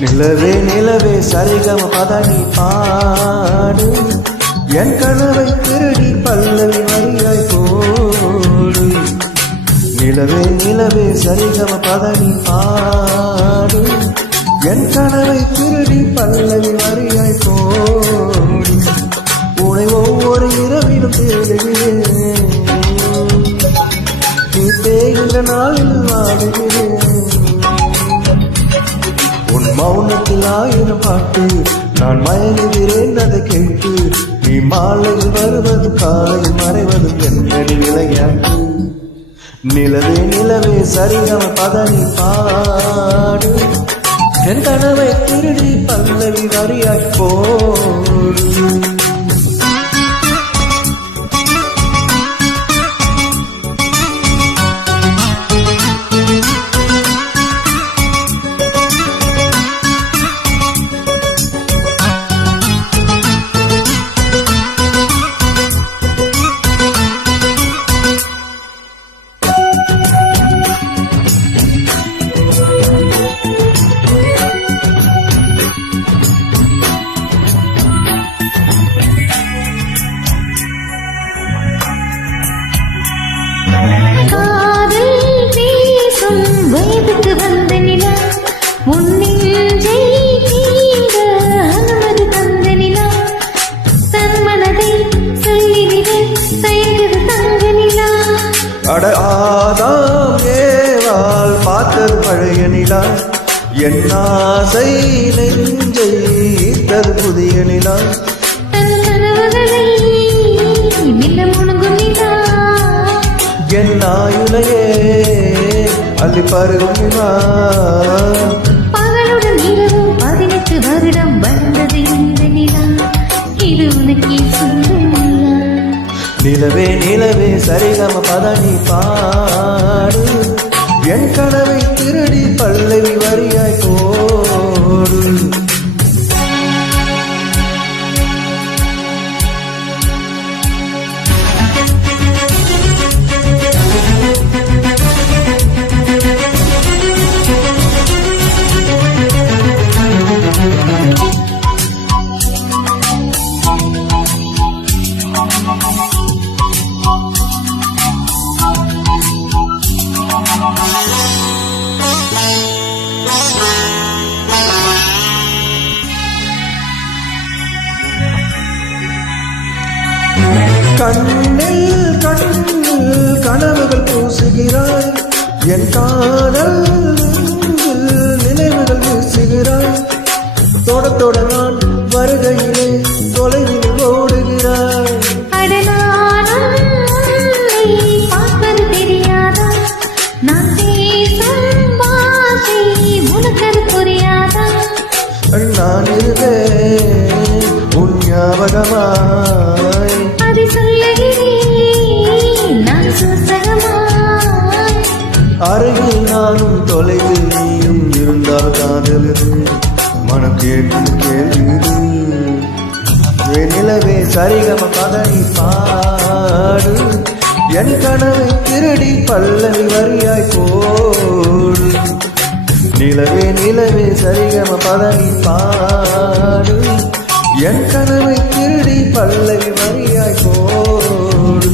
நிலவே நிலவே சரிகம பதனி பாடு என் கனவை திருடி பல்லவி வரியாய் போடு. நிலவே நிலவே சரிகம பதனி பாடு என் கனவை திருடி பல்லவி வரியாய் போடு. உனை ஒவ்வொரு இரவிலும் தேடுகிறேன், நீ தேய்கின்ற நாளில் வாடுகிறேன். உன் மௌனத்தில் ஆயிரம் பாட்டு நான் மயங்குகிறேன் அதை கேட்டு. நீ மாலையில் வருவது காலையில் மறைவது என்னடி விளையாட்டு. நிலவே நிலவே சரிகம பதனி பாடு என் கனவை திருடி பல்லவி வரியாய் போடு. வயதுக்கு வந்த நிலா உன் நெஞ்சை நீங்க அனுமதி தந்த நிலா தன் மனதை சொல்லிவிட தயங்குது தங்க நிலா. அட ஆதாம் ஏவாள் பார்த்தது பழைய நிலா, என் ஆசை நெஞ்சை ஈர்த்தது புதிய நிலா. தன் கனவுகளை மின்ன முழுங்கும் நிலா, என் ஆயுளையே அள்ளி பருகும் நிலா. பகலுடன் இரவும் 18 வருடம் வந்தது இந்த நிலா, இது உனக்கே சொந்தம் நிலா. நிலவே நிலவே சரிகம பதனி பாடு என் கனவை திருடி பல்லவி வரியாய் போடு. கண்ணில் கண்ணில் கனவுகள் பூசுகிறாய், என் காதல் நினைவுகள் வீசுகிறாய். தொட தொட நான் வருகையிலே தொலைவில் ஓடுகிறாய். பார்ப்பது தெரியாதா, நான் பேசும் பாஷை உனக்கு புரியாதா. நான் இருந்தேன் உன் ஞாபகமாய், அதை சொல்லுகிறேன் நான் சுசகமாய். அருகில் நானும் தொலைவில் நீயும் இருந்தால் காதலுது மனம் கேட்கும் கேள்விது. நிலவே சரிகம பதனி பாடு என் கனவை திருடி பல்லவி வரியாய் போடு. நிலவே நிலவே சரிகம பதனி பாடு என் கனவை திருடி பல்லவி வரியாய் போடு.